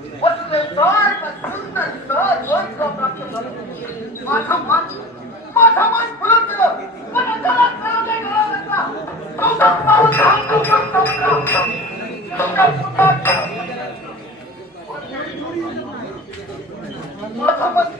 وس شیطان بس سنت ساد و سو پخت دري ما تھا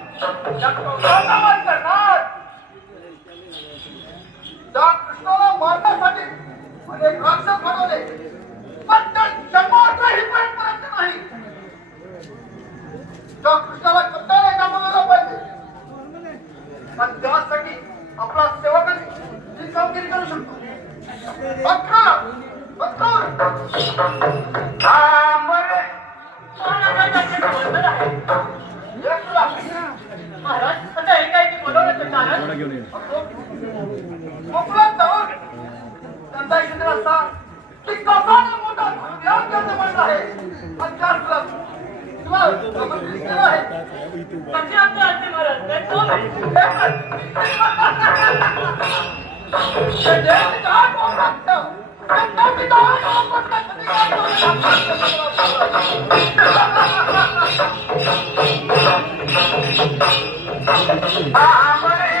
करणार aqui, Unido. Completa, ó. Tanta gente lá está. Tem que tocar na mão da gente. É o que eu tenho mais da rede. A casa lá. Ah, mas... Ah, ah, ah.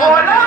Hola.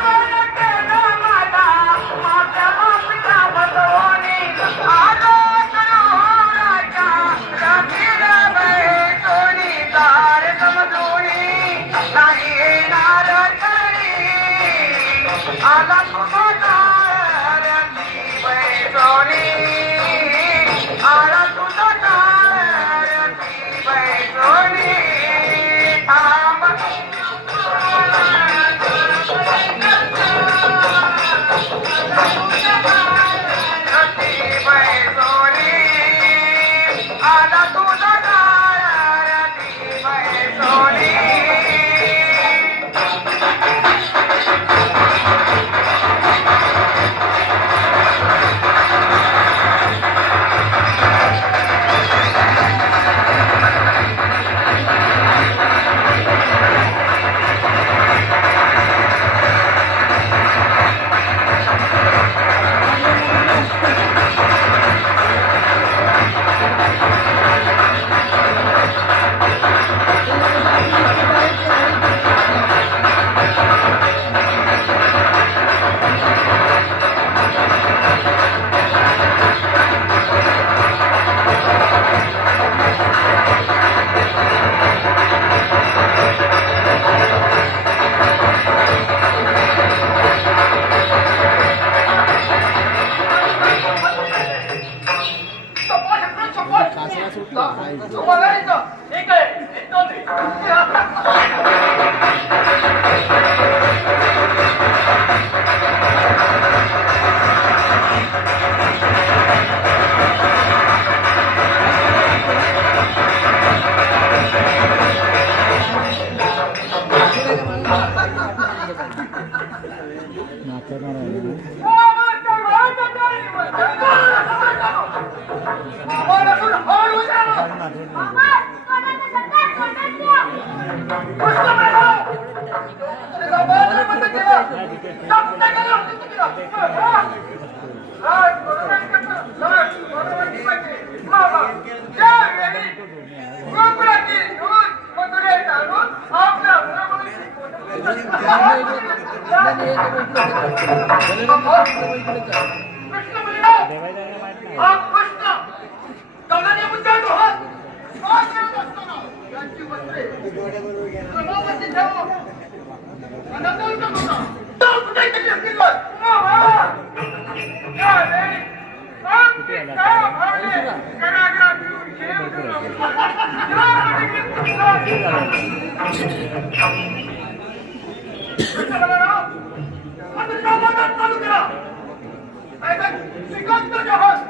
देवाय सोनाने उच्चाट होत आज येत असताना त्यांची वस्त्रे क्रमावती ठेवा नंतर होता तर कुठे गेली असतील आता चालू करा सिकंद जहाज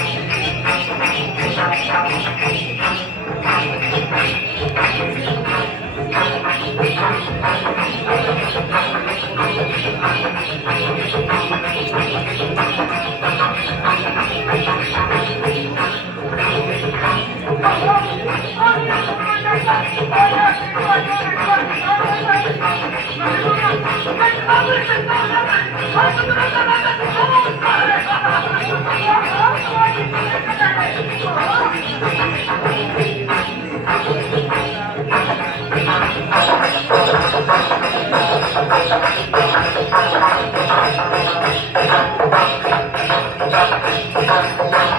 Oh, yeah, come on, come on, come on, come on, come on, come on.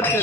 ってる。